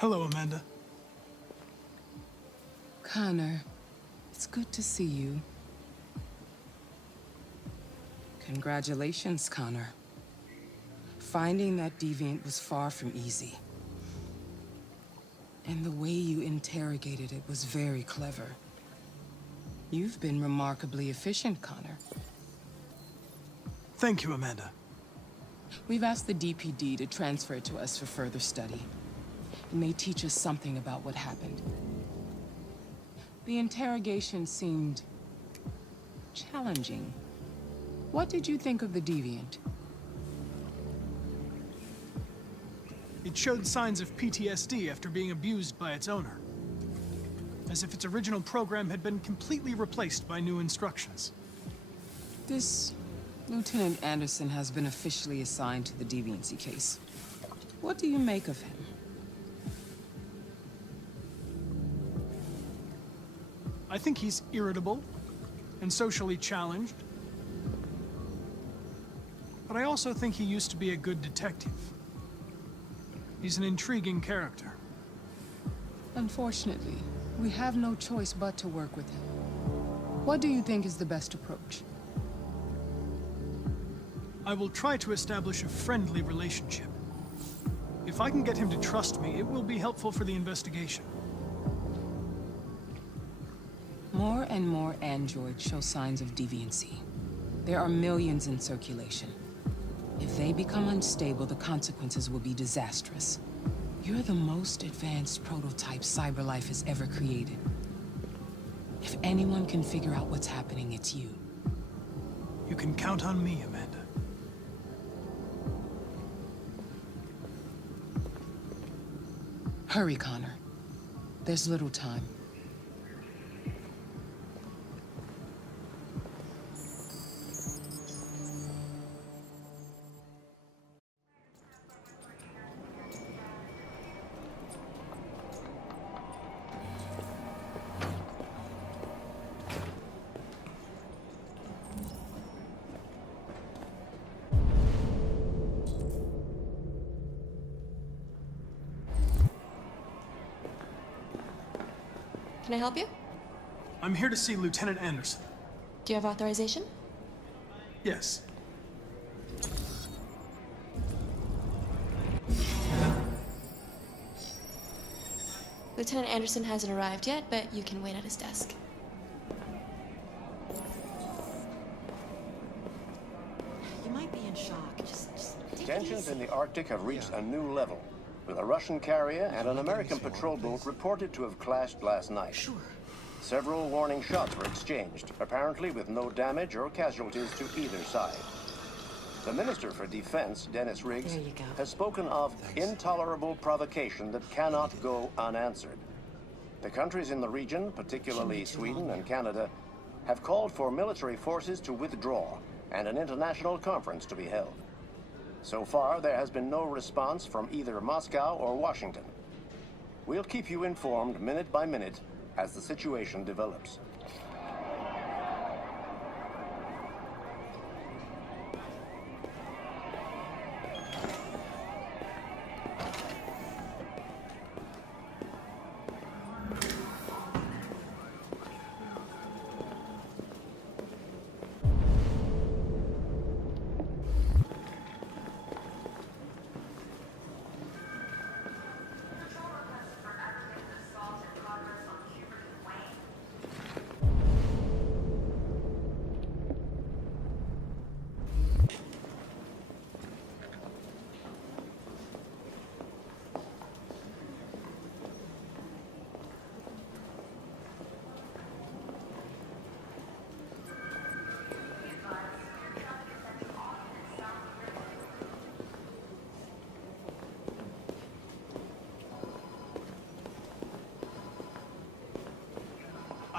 Hello, Amanda. Connor, it's good to see you. Congratulations, Connor. Finding that deviant was far from easy. And the way you interrogated it was very clever. You've been remarkably efficient, Connor. Thank you, Amanda. We've asked the DPD to transfer it to us for further study. It may teach us something about what happened. The interrogation seemed challenging. What did you think of the deviant? It showed signs of PTSD after being abused by its owner. As if its original program had been completely replaced by new instructions. This Lieutenant Anderson has been officially assigned to the deviancy case. What do you make of him? I think he's irritable and socially challenged. But I also think he used to be a good detective. He's an intriguing character. Unfortunately, we have no choice but to work with him. What do you think is the best approach? I will try to establish a friendly relationship. If I can get him to trust me, it will be helpful for the investigation. More and more androids show signs of deviancy. There are millions in circulation. If they become unstable, the consequences will be disastrous. You're the most advanced prototype Cyberlife has ever created. If anyone can figure out what's happening, it's you. You can count on me, Amanda. Hurry, Connor. There's little time. Can I help you? I'm here to see Lieutenant Anderson. Do you have authorization? Yes. Lieutenant Anderson hasn't arrived yet, but you can wait at his desk. You might be in shock. Just take it Tensions easy. in the Arctic have reached a new level, with a Russian carrier and an American patrol boat reported to have clashed last night. Sure. Several warning shots were exchanged, apparently with no damage or casualties to either side. The Minister for Defense, Dennis Riggs, There you go. has spoken of intolerable provocation that cannot go unanswered. The countries in the region, particularly Sweden and Canada, have called for military forces to withdraw and an international conference to be held. So far, there has been no response from either Moscow or Washington. We'll keep you informed minute by minute as the situation develops.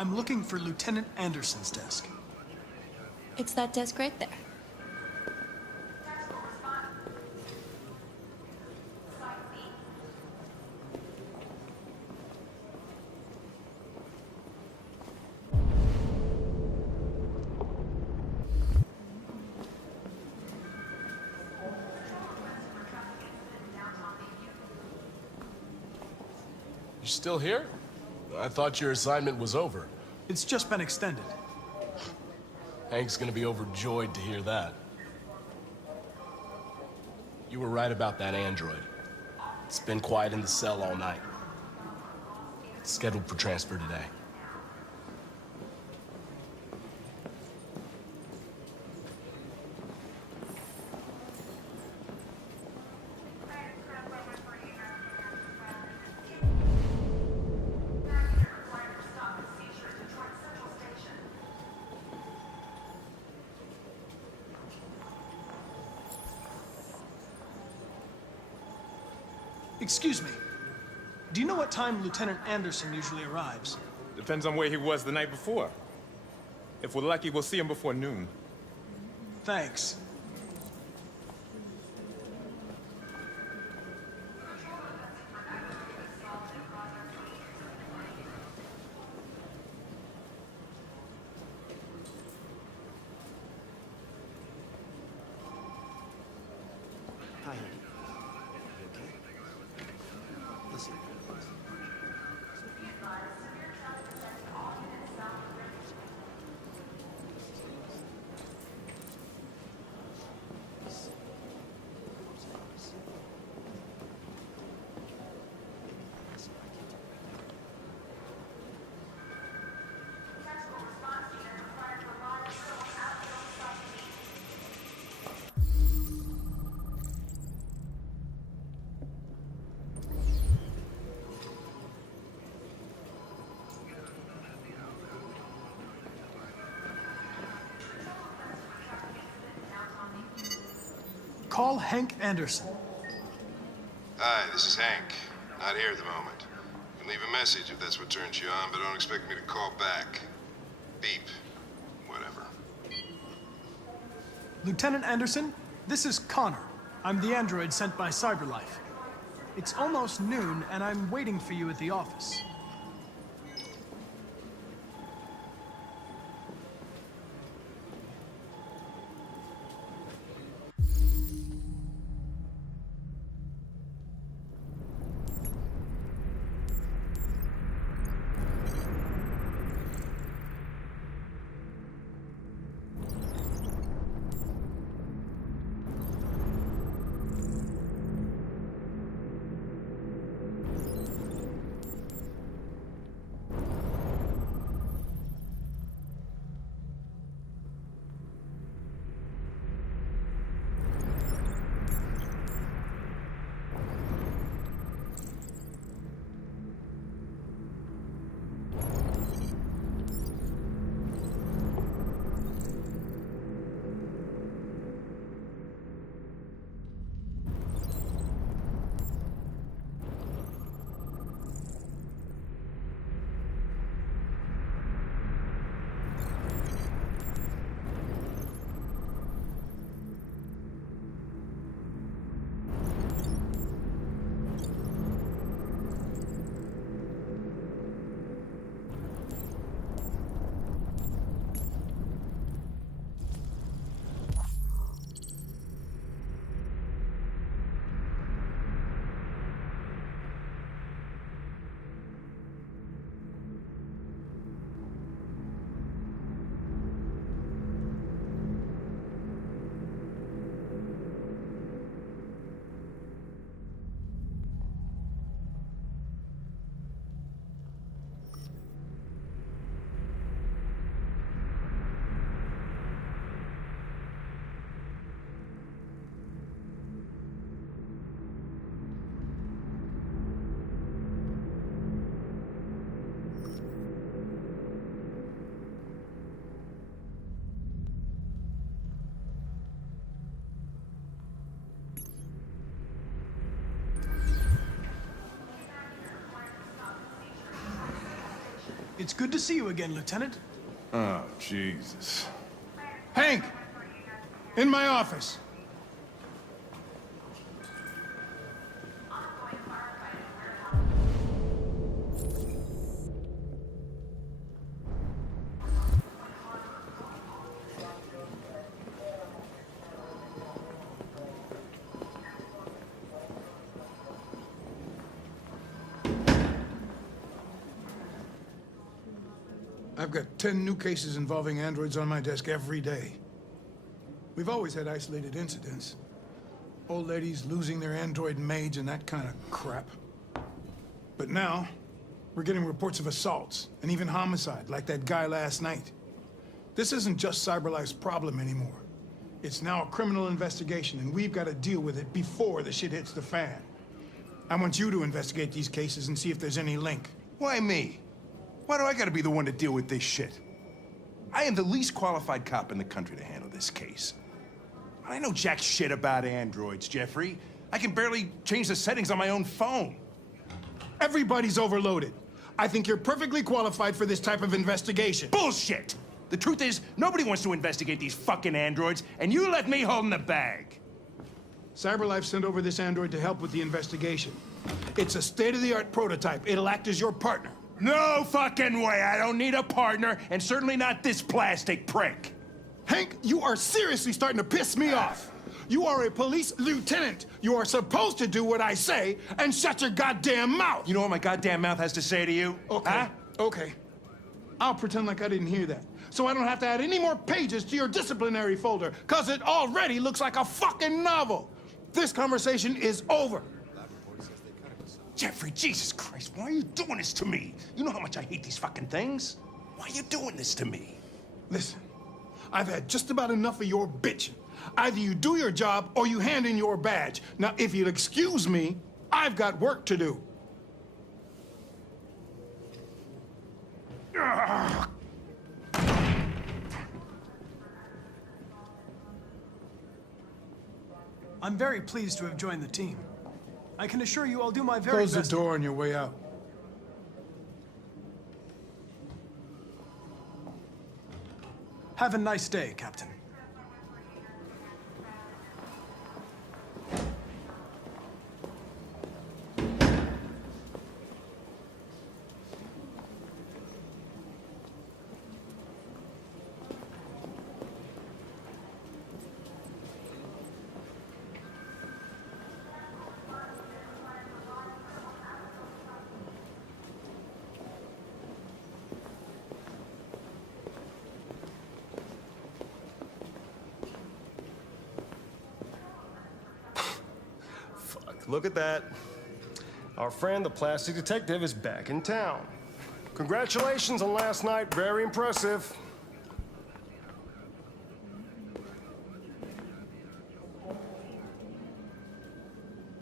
I'm looking for Lieutenant Anderson's desk. It's that desk right there. still here? I thought your assignment was over. It's just been extended. Hank's gonna be overjoyed to hear that. You were right about that android. It's been quiet in the cell all night. It's scheduled for transfer today. Excuse me. Do you know what time Lieutenant Anderson usually arrives? Depends on where he was the night before. If we're lucky, we'll see him before noon. Thanks. Hi, honey. You okay? Listen. Call Hank Anderson. Hi, this is Hank. Not here at the moment. You can leave a message if that's what turns you on, but don't expect me to call back. Beep. Whatever. Lieutenant Anderson, this is Connor. I'm the android sent by Cyberlife. It's almost noon, and I'm waiting for you at the office. It's good to see you again, Lieutenant. Oh, Jesus. Hank! In my office. I've got 10 new cases involving androids on my desk every day. We've always had isolated incidents. Old ladies losing their android maids and that kind of crap. But now, we're getting reports of assaults and even homicide, like that guy last night. This isn't just Cyberlife's problem anymore. It's now a criminal investigation, and we've got to deal with it before the shit hits the fan. I want you to investigate these cases and see if there's any link. Why me? Why do I gotta be the one to deal with this shit? I am the least qualified cop in the country to handle this case. I know jack shit about androids, Jeffrey. I can barely change the settings on my own phone. Everybody's overloaded. I think you're perfectly qualified for this type of investigation. Bullshit! The truth is, nobody wants to investigate these fucking androids, and you left me holding the bag. Cyberlife sent over this android to help with the investigation. It's a state-of-the-art prototype. It'll act as your partner. No fucking way! I don't need a partner, and certainly not this plastic prick. Hank, you are seriously starting to piss me off. You are a police lieutenant. You are supposed to do what I say and shut your goddamn mouth. You know what my goddamn mouth has to say to you? Okay, huh? okay. I'll pretend like I didn't hear that, so I don't have to add any more pages to your disciplinary folder, because it already looks like a fucking novel. This conversation is over. Jeffrey, Jesus Christ, why are you doing this to me? You know how much I hate these fucking things. Why are you doing this to me? Listen, I've had just about enough of your bitching. Either you do your job or you hand in your badge. Now, if you'll excuse me, I've got work to do. I'm very pleased to have joined the team. I can assure you I'll do my very best. Close the door on your way out. Have a nice day, Captain. Look at that. Our friend, the plastic detective, is back in town. Congratulations on last night. Very impressive.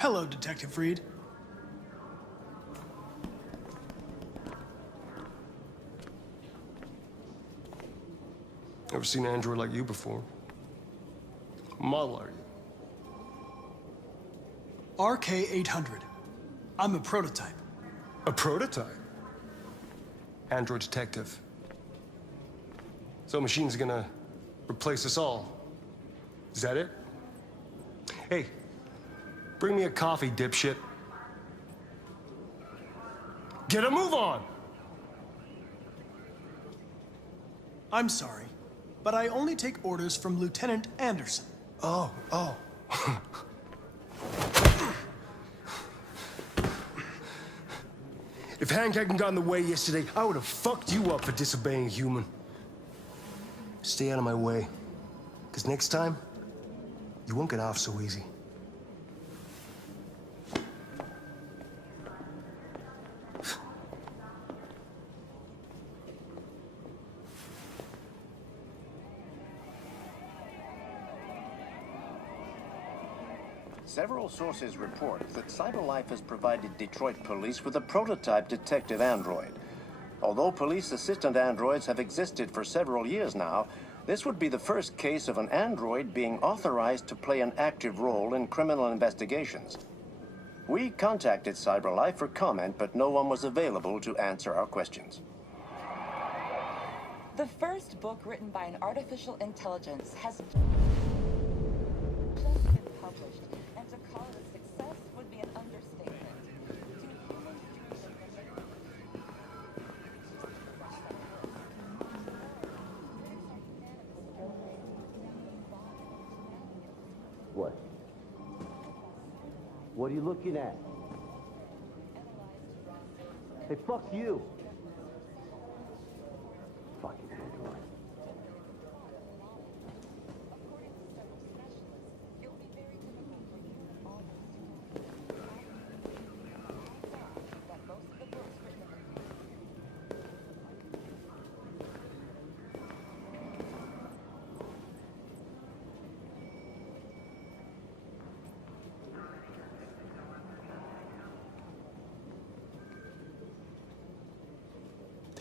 Hello, Detective Reed. Ever seen an android like you before? What model are you? RK-800. I'm a prototype. A prototype? Android detective. So machine's gonna replace us all. Is that it? Hey, bring me a coffee, dipshit. Get a move on! I'm sorry, but I only take orders from Lieutenant Anderson. Oh. If Hank hadn't gotten in the way yesterday, I would have fucked you up for disobeying a human. Stay out of my way, because next time, you won't get off so easy. Several sources report that Cyberlife has provided Detroit police with a prototype detective android. Although police assistant androids have existed for several years now, this would be the first case of an android being authorized to play an active role in criminal investigations. We contacted Cyberlife for comment, but no one was available to answer our questions. The first book written by an artificial intelligence has just been published, and to call it a success would be an understatement. What? What are you looking at? Hey, fuck you.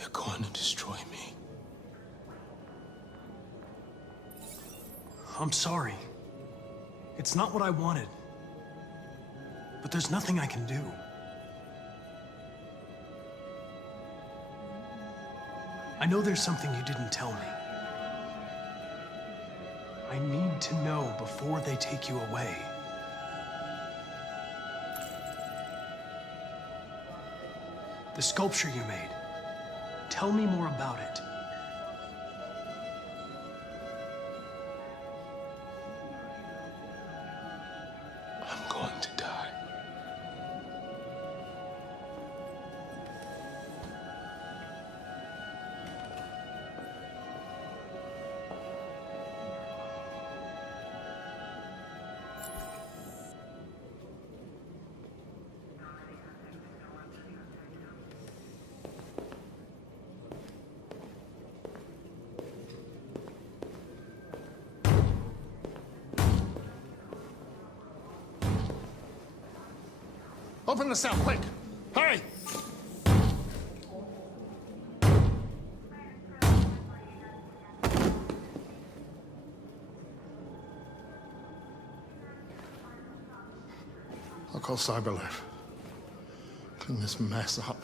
They're going to destroy me. I'm sorry. It's not what I wanted. But there's nothing I can do. I know there's something you didn't tell me. I need to know before they take you away. The sculpture you made. Tell me more about it. I'm going to die. Open the cell, quick! Hurry! I'll call Cyberlife. Clean this mess up.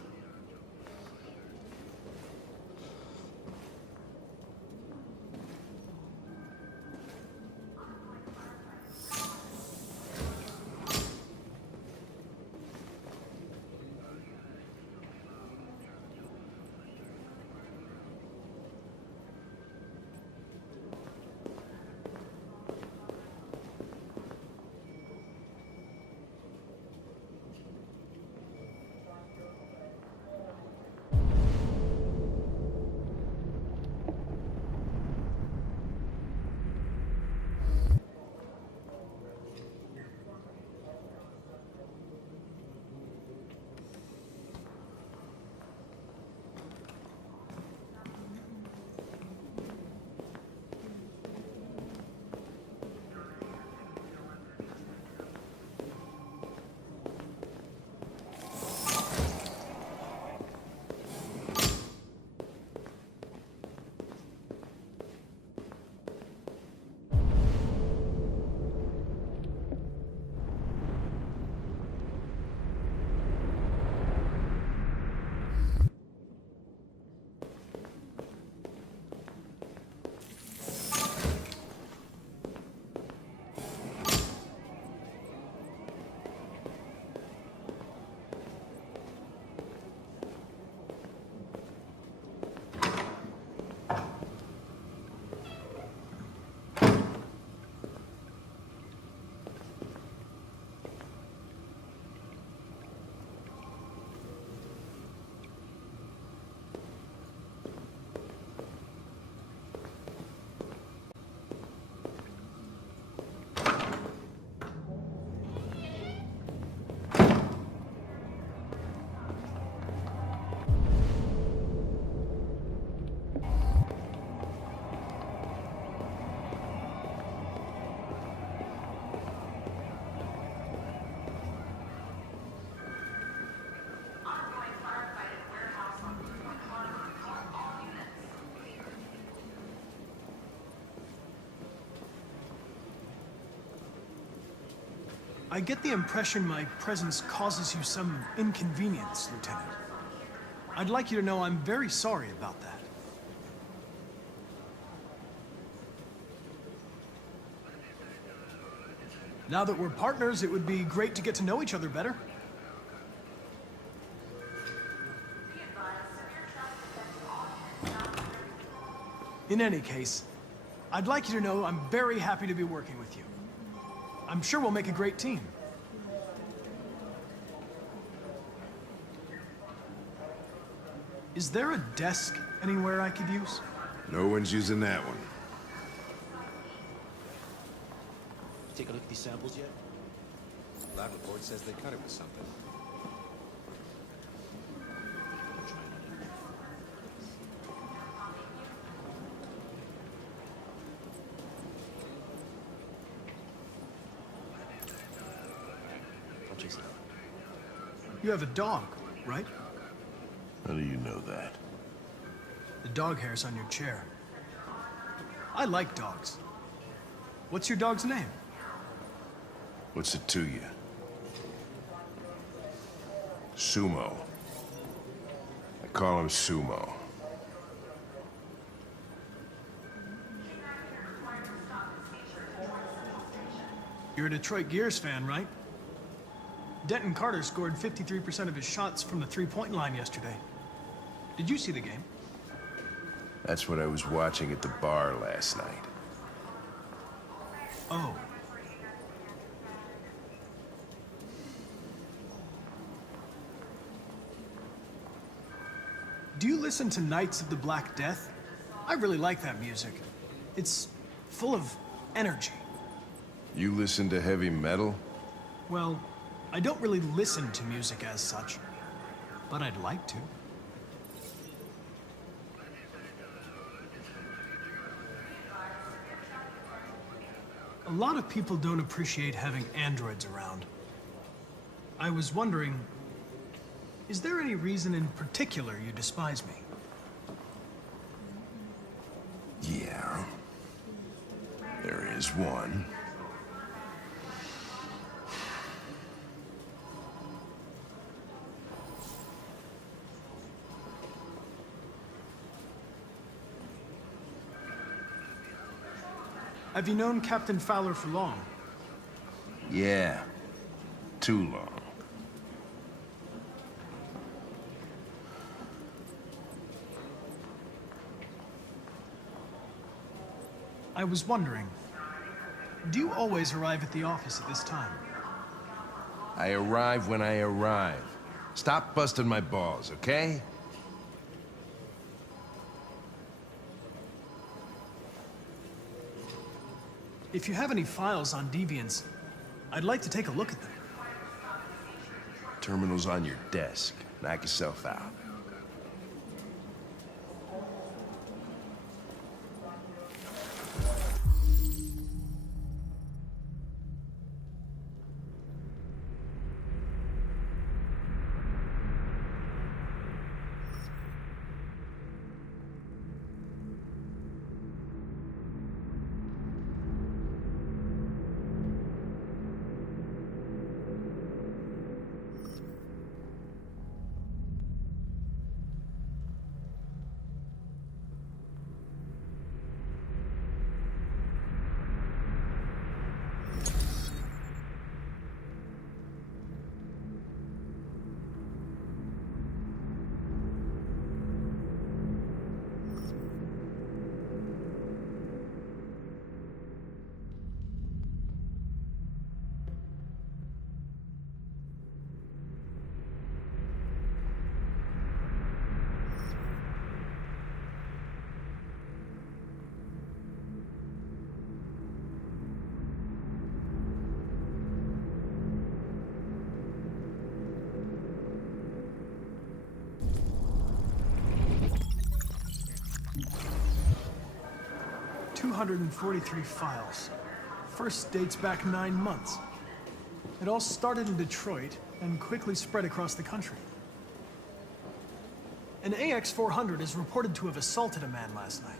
I get the impression my presence causes you some inconvenience, Lieutenant. I'd like you to know I'm very sorry about that. Now that we're partners, it would be great to get to know each other better. In any case, I'd like you to know I'm very happy to be working with you. I'm sure we'll make a great team. Is there a desk anywhere I could use? No one's using that one. Take a look at these samples yet? Lab report says they cut it with something. I'll chase it out. You have a dog, right? How do you know that? of dog hairs on your chair. I like dogs. What's your dog's name? What's it to you? Sumo. I call him Sumo. You're a Detroit Gears fan, right? Denton Carter scored 53% of his shots from the three-point line yesterday. Did you see the game? That's what I was watching at the bar last night. Oh. Do you listen to Knights of the Black Death? I really like that music. It's full of energy. You listen to heavy metal? Well, I don't really listen to music as such, but I'd like to. A lot of people don't appreciate having androids around. I was wondering, is there any reason in particular you despise me? Yeah. There is one. Have you known Captain Fowler for long? Yeah. Too long. I was wondering, do you always arrive at the office at this time? I arrive when I arrive. Stop busting my balls, okay? If you have any files on deviants, I'd like to take a look at them. Terminal's on your desk. Knock yourself out. $243 files. First dates back 9 months. It all started in Detroit and quickly spread across the country. An AX-400 is reported to have assaulted a man last night.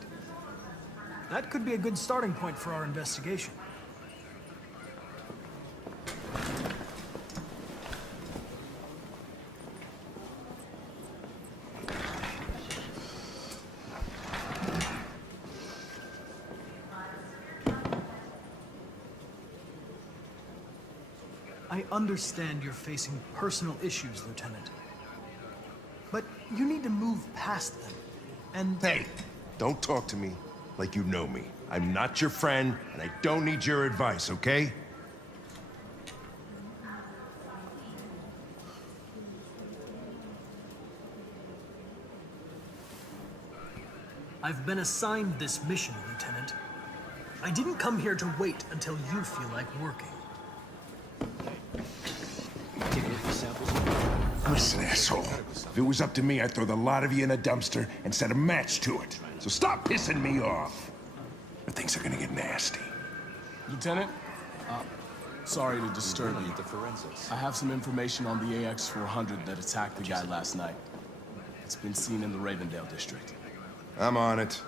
That could be a good starting point for our investigation. I understand you're facing personal issues, Lieutenant. But you need to move past them, and... Hey, don't talk to me like you know me. I'm not your friend, and I don't need your advice, okay? I've been assigned this mission, Lieutenant. I didn't come here to wait until you feel like working. Listen, asshole. If it was up to me, I'd throw the lot of you in a dumpster and set a match to it. So stop pissing me off. Or things are gonna get nasty. Lieutenant, sorry to disturb you. I have some information on the AX-400 that attacked the guy last night. It's been seen in the Ravendale district. I'm on it.